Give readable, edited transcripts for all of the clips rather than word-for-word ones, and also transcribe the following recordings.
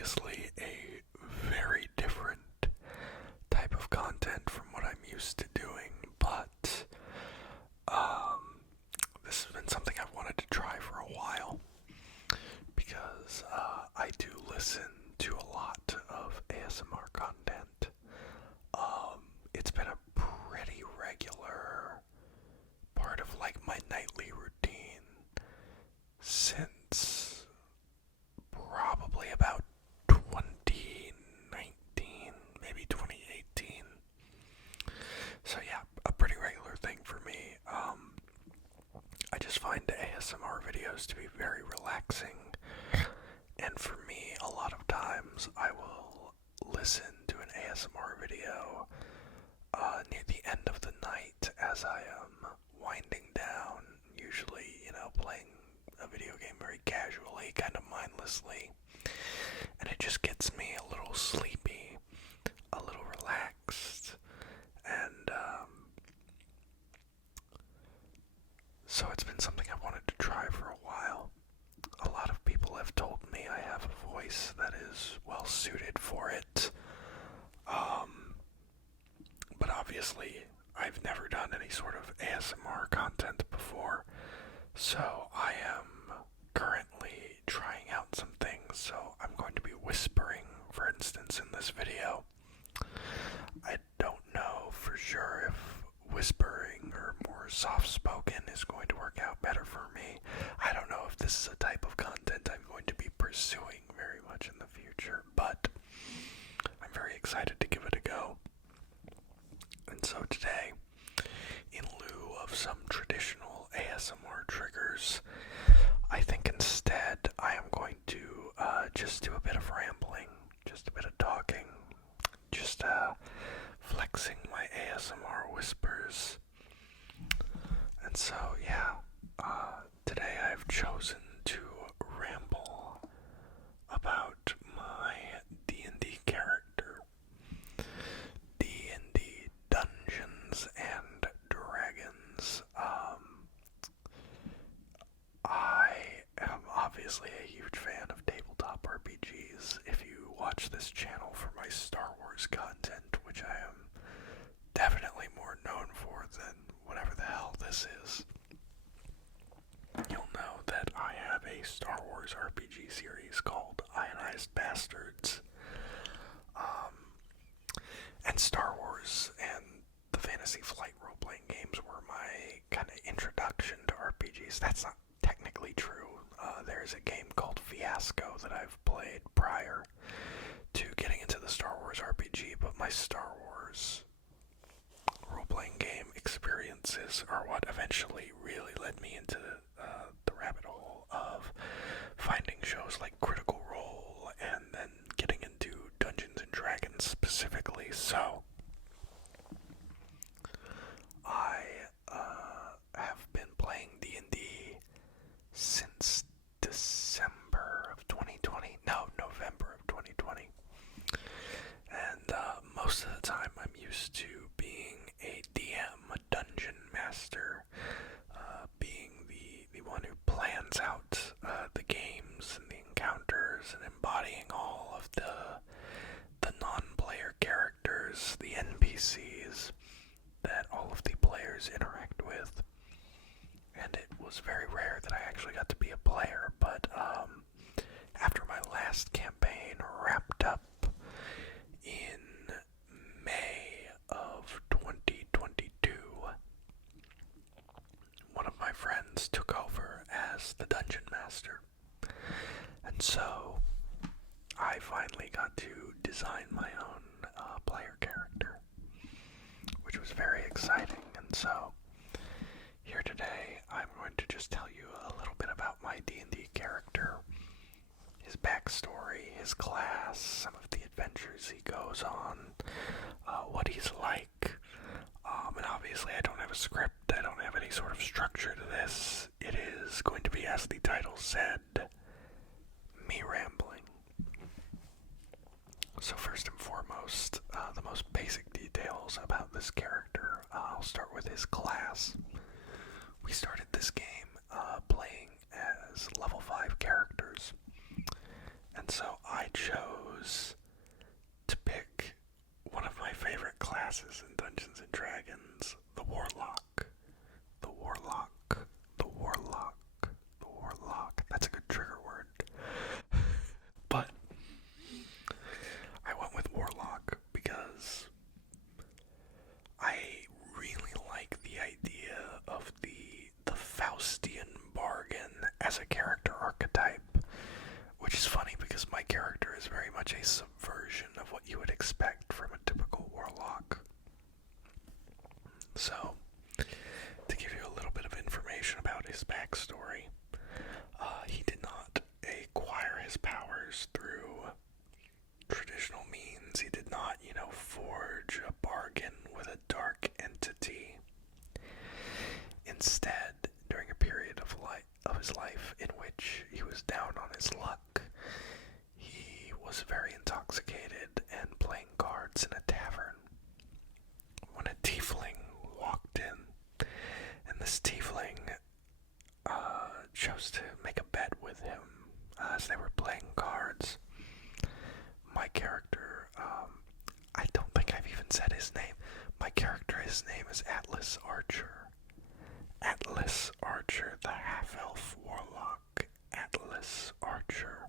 obviously a very different type of content from what I'm used to doing, but this has been something I've wanted to try for a while because I do listen to a lot of ASMR content. It's been a pretty regular part of like my nightly routine since probably about 2019, maybe 2018. So yeah, a pretty regular thing for me. I just find ASMR videos to be very relaxing, and for me, a lot of times I will listen to an ASMR video near the end of the night as I am winding down, usually, playing a video game very casually, kind of mindlessly, and it just gets me a little sleepy, a little relaxed, and so it's been something I wanted to try for a while. A lot of people have told me I have a voice that is well suited for it, but obviously I've never done any sort of ASMR content before, so I am currently trying out some things. So I'm going to be whispering, for instance, in this video. I don't know for sure if whispering or more soft-spoken is going to work out better for me. I don't know if this is a type of content I'm going to be pursuing very much in the future, but I'm very excited to give it a go. And so today, in lieu of some traditional ASMR triggers, I think instead I am going to just do a bit of rambling, just a bit of talking, just flexing my ASMR whispers. And so, yeah, today I've chosen to ramble about my D&D character. D&D Dungeons and Dragons. I am obviously a huge fan of tabletop RPGs. If you watch this channel for my Star Wars content, which I am definitely more known for than whatever the hell this is, you'll know that I have a Star Wars RPG series called Ionized Bastards. And Star Wars and the Fantasy Flight role-playing games were my kind of introduction to RPGs. That's not technically true. There's a game called Fiasco that I've played prior to getting into the Star Wars RPG, but my Star Wars role-playing game experiences are what eventually really led me into the rabbit hole of finding shows like Critical Role and then getting into Dungeons and Dragons specifically. So I have been playing D&D since December of 2020. No, November of 2020. And most of the time I'm used to being a DM, a dungeon master, being the one who plans out the games and the encounters and embodying all of the non-player characters, the NPCs that all of the players interact with. And it was very rare that I actually got to be a player, but after my last campaign wrapped up in May of 2022, one of my friends took over as the dungeon master. And so I finally got to design my own player character, which was very exciting. And so here today I'm going to just tell you a little bit about my D&D character, his backstory, his class, some of the adventures he goes on, what he's like. And obviously I don't have a script, I don't have any sort of structure to this. It is going to be, as the title said, me rambling. So first and foremost, the most basic details about this character. I'll start with his class. We started this game playing as level 5 characters, and so I chose classes in Dungeons and Dragons. The Warlock. The Warlock. The Warlock. The Warlock. That's a good trigger word. But I went with Warlock because I really like the idea of the Faustian bargain as a character archetype, which is funny because my character is very much a subversion of what you would expect from a typical warlock. So, to give you a little bit of information about his backstory, he did not acquire his powers through traditional means. He did not, forge a bargain with a dark entity. Instead, during a period of his life in which he was down on his luck, he was very intoxicated and playing cards in a tavern when a tiefling walked in, and this tiefling chose to make a bet with him as they were playing cards. My character, I don't think I've even said his name. His name is Atlas Archer. Atlas Archer, the half-elf warlock. Atlas Archer.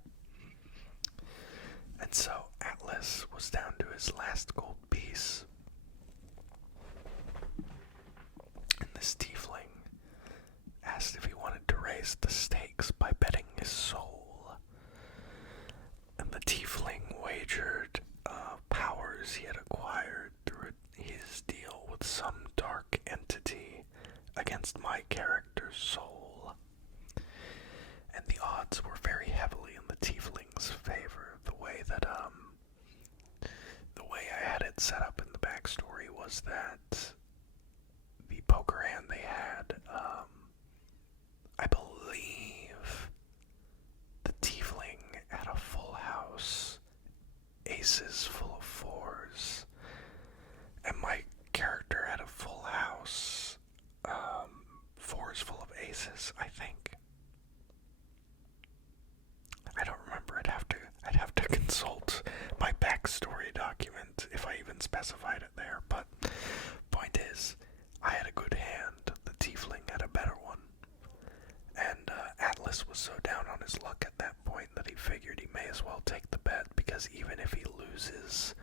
And so Atlas was down to his last gold piece. And this tiefling asked if he wanted to raise the stakes by betting his soul. And the tiefling wagered powers he had acquired through his deal with some dark entity against my character's soul. And the odds were very heavily in the tiefling's favor. The way I had it set up in the backstory was that the poker hand they had, I believe the tiefling had a full house, aces full of fours, and my character had a full house, fours full of aces, I think. I don't remember. I'd have to consult my backstory document if I even specified it there, but point is, I had a good hand, the tiefling had a better one, and Atlas was so down on his luck at that point that he figured he may as well take the bet, because even if he loses,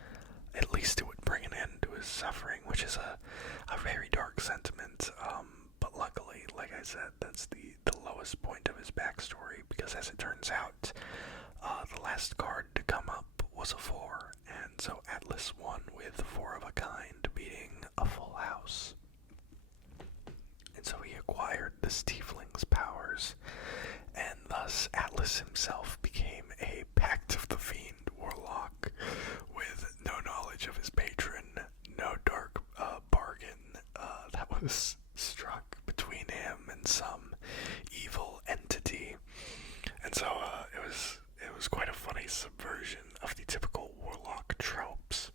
at least it would bring an end to his suffering, which is a very dark sentiment, but luckily, like I said, that's the lowest point of his backstory, because as it turns out, the last card to come up was a 4, and so Atlas won with 4 of a kind, beating a full house. And so he acquired this tiefling's powers, and thus Atlas himself became a Pact of the Fiend warlock with no knowledge of his patron, no dark bargain that was struck between him and some evil entity. And so it was quite a funny subversion of the typical warlock tropes.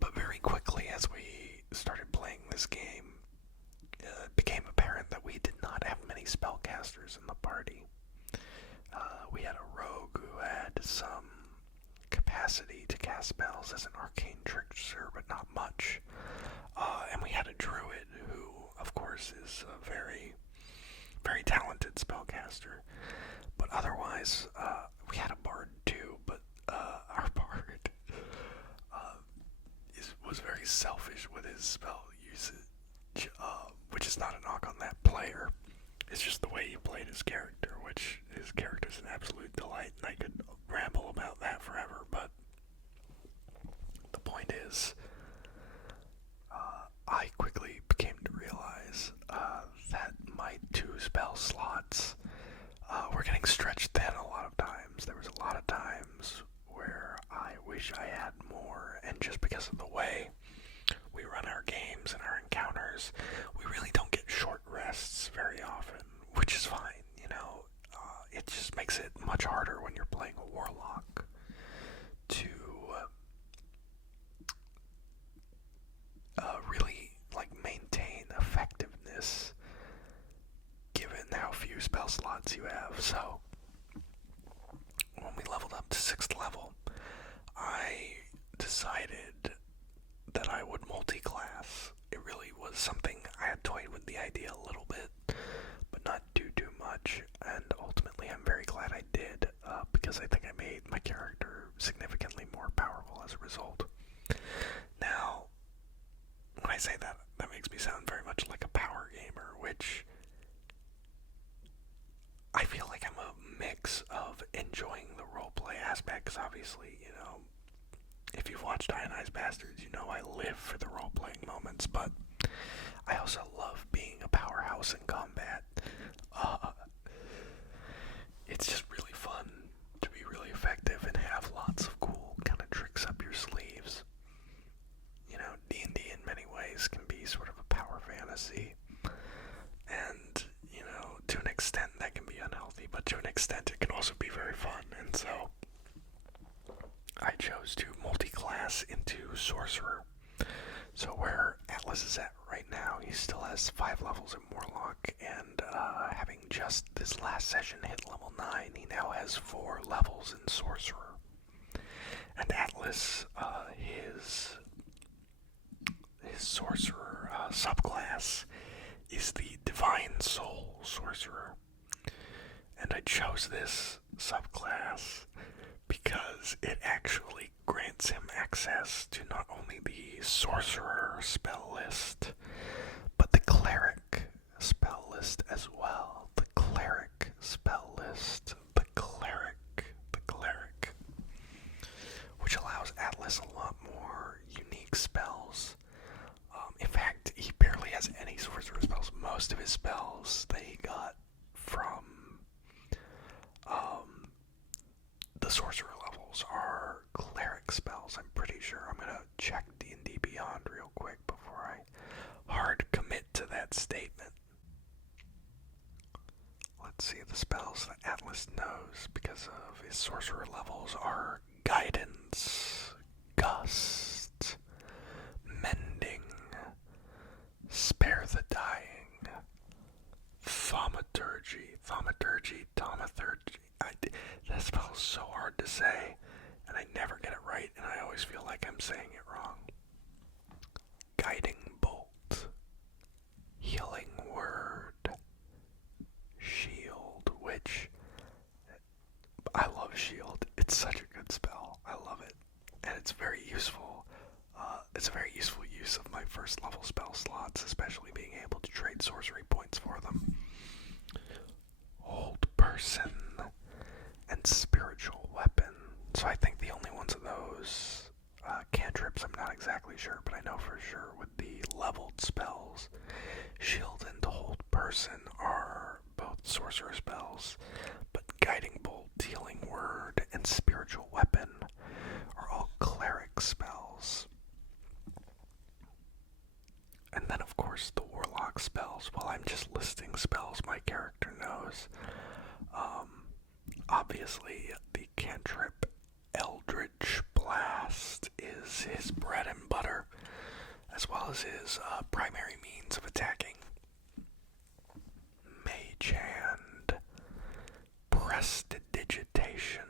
But very quickly, as we started playing this game, it became apparent that we did not have many spellcasters in the party. We had a rogue who had some capacity to cast spells as an arcane trickster, but not much. And we had a druid who, of course, is a very, very talented spellcaster. But otherwise, we had a bard too, but our bard was very selfish with his spell usage, which is not a knock on that player. It's just the way he played his character, which his character's an absolute delight, and I could ramble about that forever, but the point is, I quickly became to realize that my 2 spell slots were getting stretched thin a lot of times. There was a lot of times where I wish I had more, and just because of the way we run our games and our encounters, we really don't get short rests very often, which is fine, it just makes it much harder when you're playing a warlock to really maintain effectiveness given how few spell slots you have. So when we leveled up to 6th level, I decided that I significantly more powerful as a result. Now, when I say that, that makes me sound very much like a power gamer, which I feel like I'm a mix of enjoying the roleplay aspects. Obviously, if you've watched Ionized Bastards, you know I live for the role-playing moments, but I also love being a powerhouse in combat. It's just really fun to be really effective and have lots of cool kind of tricks up your sleeves. D&D in many ways can be sort of a power fantasy, and, to an extent that can be unhealthy, but to an extent it can also be very fun, and so I chose to multi-class into Sorcerer. So where Atlas is at right now, he still has 5 levels in Warlock, and having just this last session hit level 9, he now has 4 levels in Sorcerer. And Atlas, his Sorcerer subclass is the Divine Soul Sorcerer. And I chose this subclass because it actually grants him access to not only the Sorcerer spell list, but the Cleric spell list as well. The Cleric spell list. The Cleric. Which allows Atlas a lot more unique spells. In fact, he barely has any Sorcerer spells. Most of his spells that he got from the Sorcerer levels are Cleric spells, I'm pretty sure. I'm gonna check D&D Beyond real quick before I hard commit to that statement. Let's see, the spells that Atlas knows because of his Sorcerer levels are Guidance, Gust, Mending, Spare the Dying, Thaumaturgy. That spell is so hard to say, and I never get it right, and I always feel like I'm saying it wrong. Guiding Bolt, Healing Word, Shield, which I love Shield. It's such a good spell. I love it, and it's very useful. It's a very useful use of my first level spell slots, especially being able to trade sorcery points for them. Hold Person and Spiritual Weapon. So I think the only ones of those cantrips, I'm not exactly sure, but I know for sure with the leveled spells, Shield and Hold Person are both sorcerer spells, but Guiding Bolt, Healing Word, and Spiritual Weapon are all cleric spells. And then, of course, the Warlock spells. While I'm just listing spells my character knows, obviously the cantrip Eldritch Blast is his bread and butter, as well as his primary means of attacking. Mage Hand, Prestidigitation,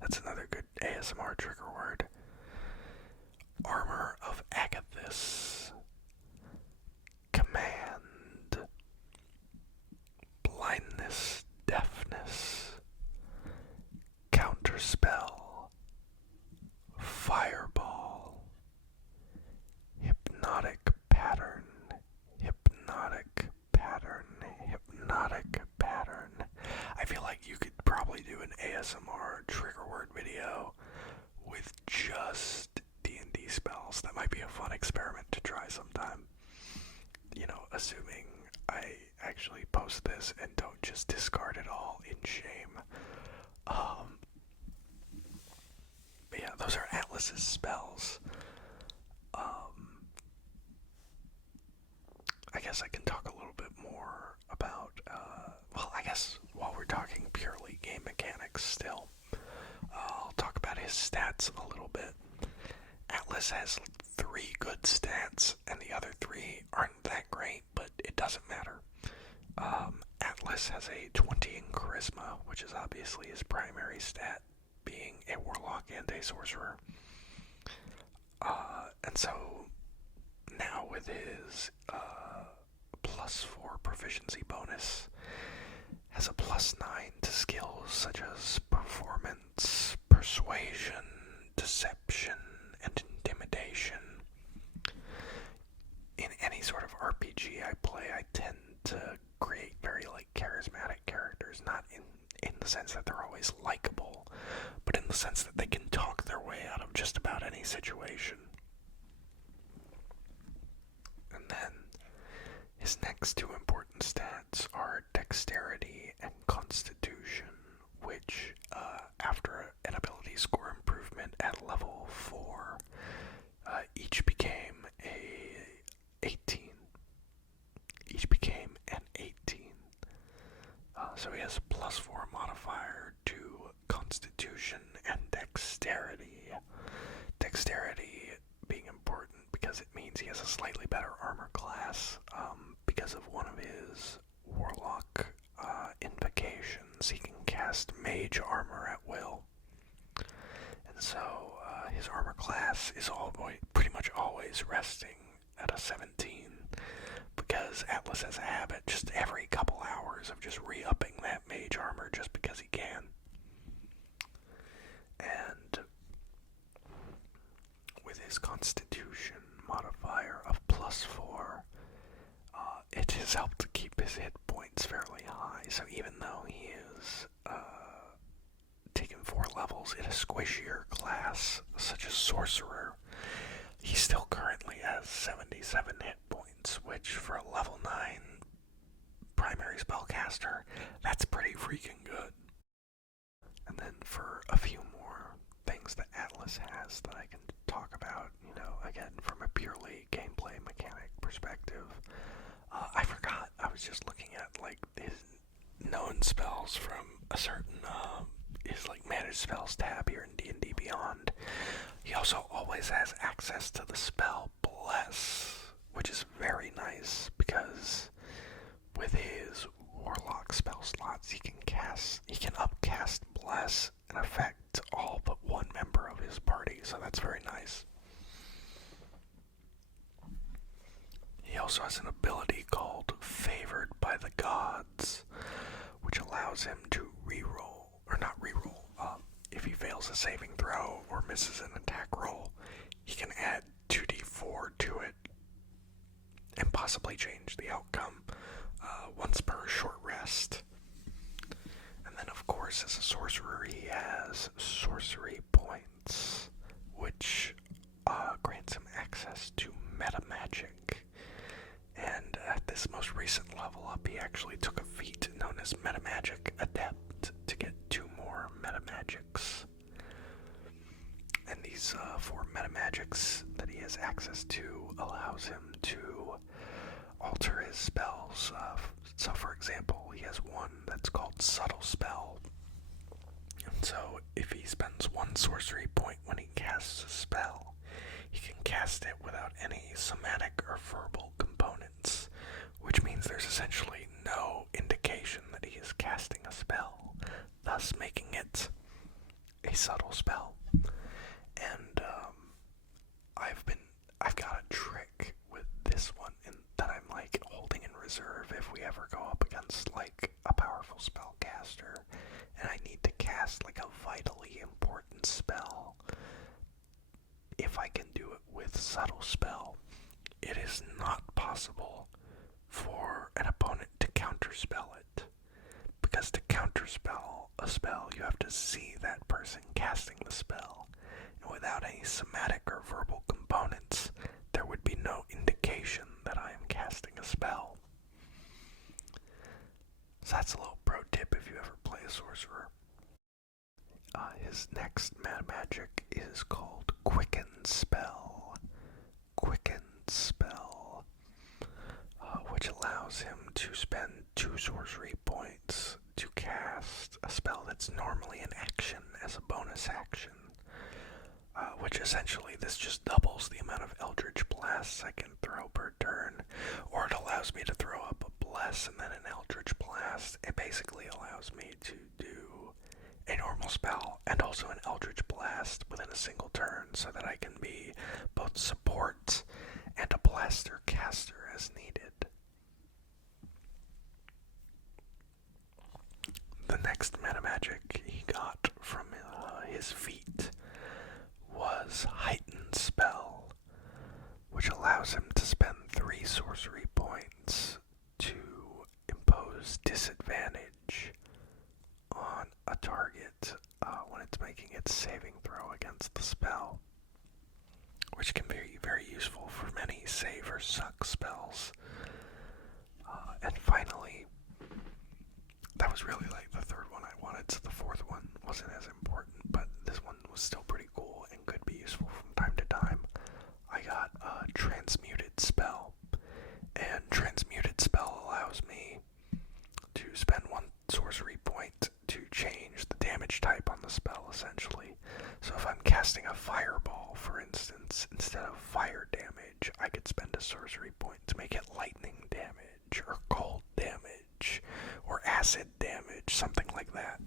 that's another good ASMR trigger word. Armor of Agathis, Command, Blindness, Deafness, Counterspell, Fireball, Hypnotic Pattern. I feel like you could probably do an ASMR trigger word video with just D&D spells. That might be a fun experiment to try sometime. Assuming I actually post this and don't just discard it all in shame. But yeah, those are Atlas's spells. I guess I can talk a little bit more about, I guess while we're talking purely game mechanics still, I'll talk about his stats a little bit. Atlas has 3 good stats, and the other 3 aren't that great, but it doesn't matter. Atlas has a 20 in Charisma, which is obviously his primary stat, being a Warlock and a Sorcerer. And so, now with his +4 proficiency bonus, +9 to skills such as performance, persuasion, deception, and intimidation. In any sort of RPG I play, I tend to create very charismatic characters, not in the sense that they're always likable, but in the sense that they can talk their way out of just about any situation. And then his next two important stats are dexterity and constitution, which after an ability score improvement at level 4, each became an 18. So he has a +4 modifier to constitution and dexterity. Dexterity being important because it means he has a slightly better armor class. Because of one of his warlock invocations, he can cast mage armor at will. And so his armor class is pretty much always resting at a 17, because Atlas has a habit just every couple hours of just re-upping that mage armor just because he can. And with his constitution modifier of +4, it has helped to keep his hit points fairly high. So even though he is taken 4 levels in a squishier class such as Sorcerer, he still currently has 77 hit points, which for a level 9 primary spellcaster, that's pretty freaking good. And then for a few more things that Atlas has that I can talk about, again, from a purely gameplay mechanic perspective, I forgot, I was just looking at, his known spells from a certain, his, managed spells tab here in D&D Beyond. He also always has access to the spell Bless, which is very nice, because with his warlock spell slots, he can upcast Bless and affect all but one member of his party, so that's very nice. He also has an ability called Favored by the Gods, which allows him to if he fails a saving throw or misses an attack roll, he can add 2d4 to it and possibly change the outcome once per short rest. And then, of course, as a sorcerer, he has sorcery points, which grants him access to meta magic. And at this most recent level up, he actually took a feat known as Metamagic Adept to get 2 more metamagics. And these 4 metamagics that he has access to allows him to alter his spells. So for example, he has one that's called Subtle Spell. And so if he spends 1 sorcery point when he casts a spell, he can cast it without any somatic or verbal components, which means there's essentially no indication that he is casting a spell, thus making it a subtle spell. And I've got a trick with this one that I'm holding in reserve if we ever go up against a powerful spellcaster and I need to cast a vitally important spell. If I can do it with Subtle Spell, it is not possible for an opponent to counterspell it, because to counterspell a spell, you have to see that person casting the spell, and without any somatic or verbal components, there would be no indication that I am casting a spell. So that's a little pro tip if you ever play a sorcerer. His next metamagic is called Quicken Spell. Quicken Spell, which allows him to spend 2 sorcery points to cast a spell that's normally an action as a bonus action, which essentially this just doubles the amount of Eldritch Blasts I can throw per turn, or it allows me to throw up a Bless and then an Eldritch Blast. It basically allows me to do a normal spell and also an Eldritch Blast within a single turn, so that I can be both support and a blaster caster as needed. next meta magic he got from his feat was Heightened Spell, which allows him to spend 3 sorcery points to impose disadvantage on a target when it's making its saving throw against the spell, which can be very useful for many save or suck spells. And finally, that was really like the third one I wanted, so the fourth one wasn't as important, but this one was still pretty cool and could be useful from time to time. I got a Transmuted Spell, and Transmuted Spell allows me to spend 1 sorcery point to change the damage type on the spell, essentially. So if I'm casting a fireball, for instance, instead of fire damage, I could spend a sorcery point to make it lightning damage, or cold damage, or acid damage, something like that.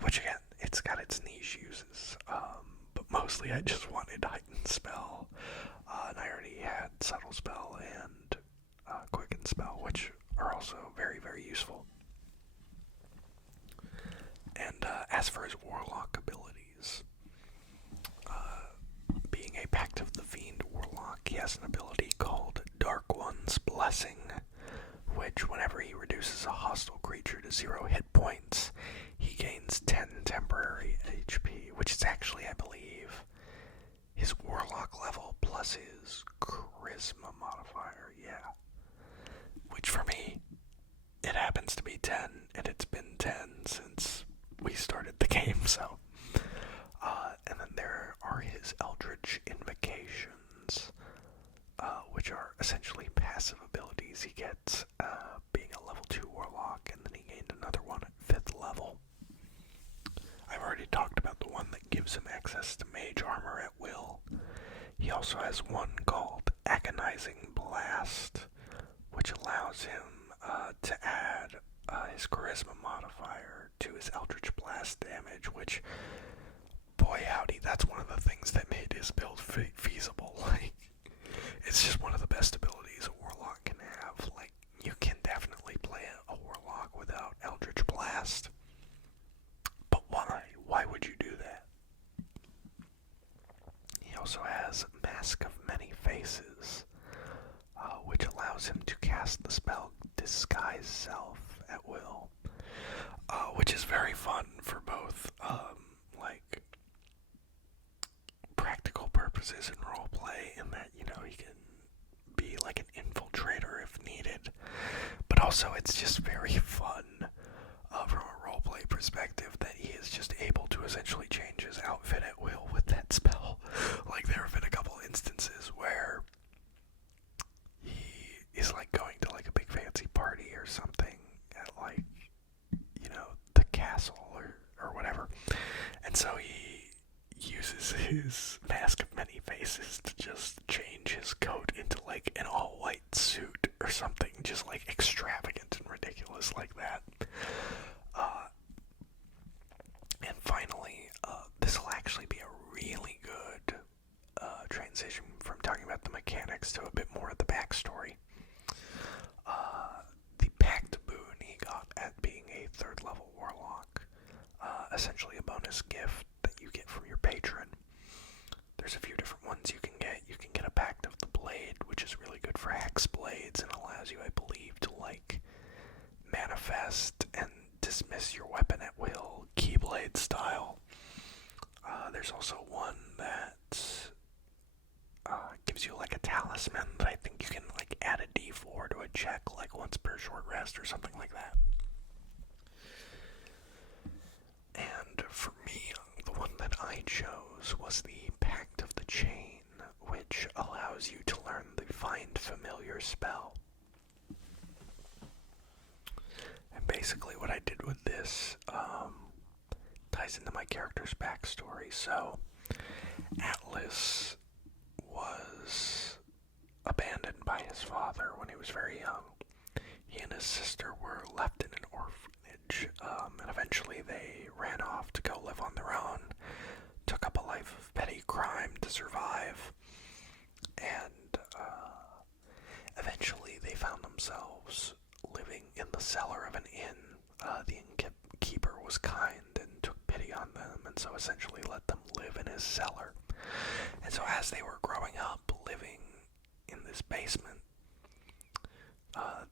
Which again, it's got its niche uses, but mostly I just wanted Heightened Spell, and I already had Subtle Spell and Quicken Spell, which are also very, very useful. And as for his Warlock abilities, being a Pact of the Fiend Warlock, he has an ability called Dark One's Blessing, which whenever he reduces a hostile creature to 0 hit points, he gains 10 temporary HP, which is actually, I believe, his Warlock level plus his Charisma modifier, yeah. Which for me, it happens to be 10, and it's been 10 since we started the game, so. And then there are his Eldritch Invocations, which are essentially passive abilities he gets being a level 2 Warlock, and then he gained another one at 5th level. I've already talked about the one that gives him access to Mage Armor at will. He also has one called Agonizing Blast, which allows him to add his Charisma modifier to his Eldritch Blast damage, which, boy howdy, that's one of the things that made his build feasible. Like, it's just one of the best abilities a Warlock can have. Like, you can definitely play a Warlock without Eldritch Blast. But why? Why would you do that? He also has Mask of Many Faces, which allows him to cast the spell Disguise Self at will, which is very fun for both, like, practical purposes and roleplay, in that, you know, he can be like an infiltrator if needed, but also it's just very fun from a roleplay perspective that he is just able to essentially change his outfit at will with that spell. Like, there have been a couple instances where he is like going to like a big fancy party or something at, like, you know, the castle or whatever, and so he uses his Mask of Many Faces to just change his coat into like an all-white suit or something, just like extravagant and ridiculous like that. And finally, this will actually be a really good transition from talking about the mechanics to a bit more of the backstory. The Pact boon he got at being a 3rd level Warlock, essentially a bonus gift that you get from your patron. There's a few different ones you can get. You can get a Pact of the Blade, which is really good for Hex Blades and allows you, I believe, to like manifest and dismiss your weapon at will, Keyblade style. There's also one that gives you like a talisman that I think you can like add a D4 to a check like once per short rest or something like that. And for me, the one that I chose was the Pact of the Chain, which allows you to learn the Find Familiar spell. And basically what I did with this ties into my character's backstory. So, Atlas was abandoned by his father when he was very young. He and his sister were left in an orphanage, and eventually they ran off to go live on their own, took up a life of petty crime to survive, and eventually they found themselves living in the cellar of an inn, the was kind and took pity on them, and so essentially let them live in his cellar. And so as they were growing up, living in this basement,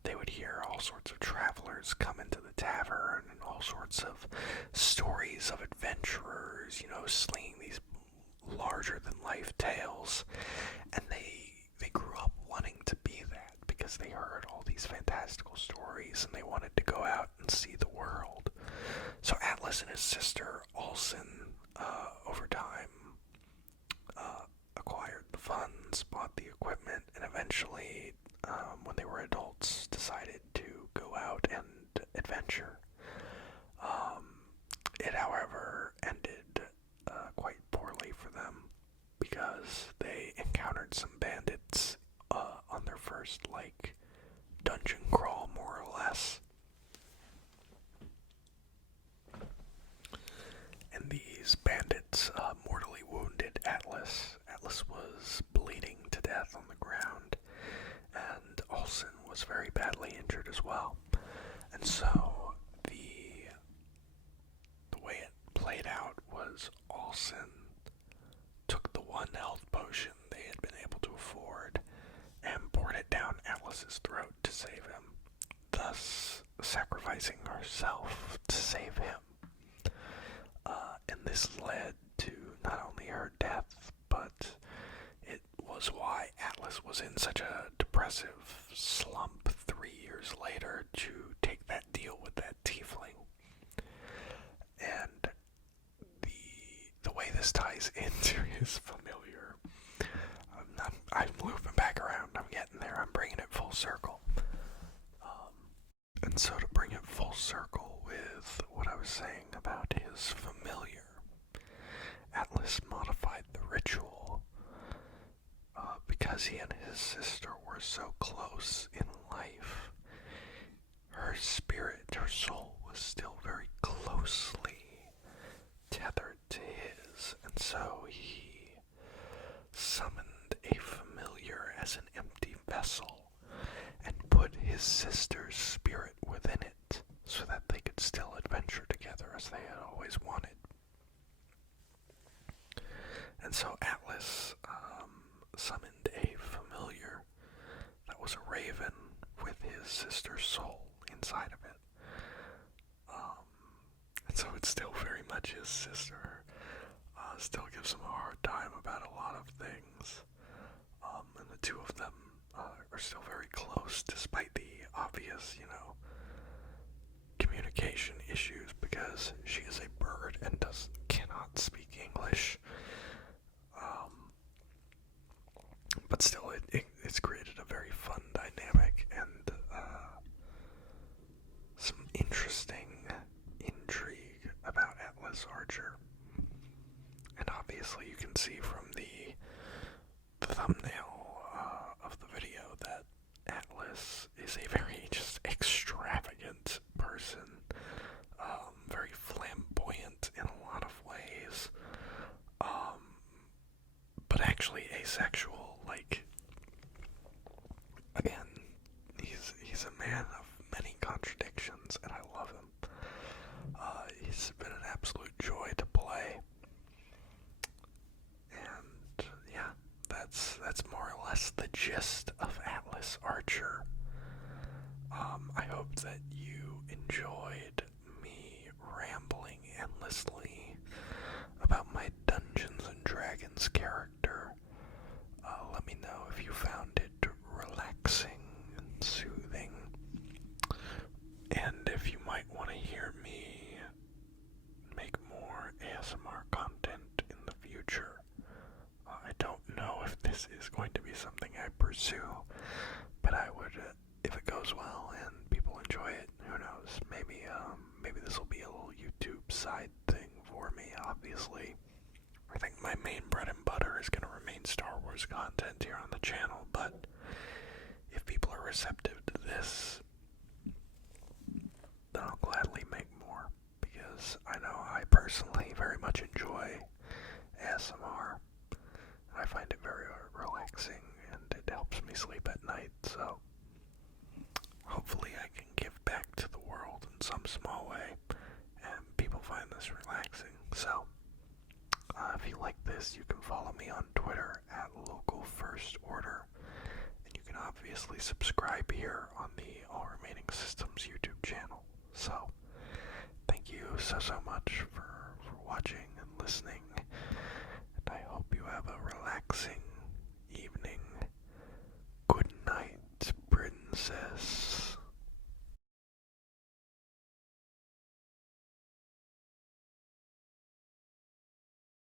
they would hear all sorts of travelers come into the tavern, and all sorts of stories of adventurers, slinging these larger-than-life tales. And they grew up wanting to be that, because they heard all these fantastical stories, and they wanted to go out and see the world. So Atlas and his sister, Alcyn, over time, acquired the funds, bought the equipment, and eventually, when they were adults, decided to go out and adventure. It, however, ended quite poorly for them, because they encountered some bandits on their first, dungeon crawl, more or less. And these bandits mortally wounded Atlas. Atlas was bleeding to death on the ground, and Alcyn was very badly injured as well. And so the way it played out was Alcyn took the one health potion they had been able to afford and poured it down Atlas's throat to save him, thus sacrificing herself to save him. And this led to not only her death, but it was why Atlas was in such a depressive slump 3 years later to take that deal with that tiefling. And the way this ties into his familiar, I'm looping back around, I'm getting there, I'm bringing it full circle. And so to bring it full circle with what I was saying about his familiar, Atlas modified the ritual because he and his sister were so close in life. Her spirit, her soul, was still very closely tethered to his, and so he summoned a familiar as an empty vessel and put his sister's spirit within it so that they could still adventure together as they had always wanted. And so Atlas summoned a familiar that was a raven with his sister's soul inside of it. And so it's still very much his sister. Still gives him a hard time about a lot of things. And the two of them are still very close, despite the obvious, communication issues, because she is a bird and cannot speak English. But still, it's created a very fun dynamic and some interesting intrigue about Atlas Archer. And obviously you can see from the thumbnail of the video that Atlas is a very just extravagant person, very flamboyant in a lot of ways, but actually asexual. Again, he's a man of many contradictions, and I love him. He's been an absolute joy to play. And yeah, that's more or less the gist of Atlas Archer. I hope that you enjoyed me rambling endlessly about my Dungeons and Dragons character. Let me know if you found it relaxing and soothing, and if you might want to hear me make more ASMR content in the future. I don't know if this is going to be something I pursue, but I would, if it goes well and people enjoy it, who knows, maybe this will be a little YouTube side thing for me. Obviously, I think my main bread and butter is going to remain Star Wars content here on the channel, but if people are receptive to this, then I'll gladly make more, because I know I personally very much enjoy ASMR. I find it very relaxing, and it helps me sleep at night, so hopefully I can give back to the world in some small way, and people is you can follow me on Twitter at Local First Order, and you can obviously subscribe here on the All Remaining Systems YouTube channel. So, thank you so much for watching and listening, and I hope you have a relaxing evening. Good night, princess.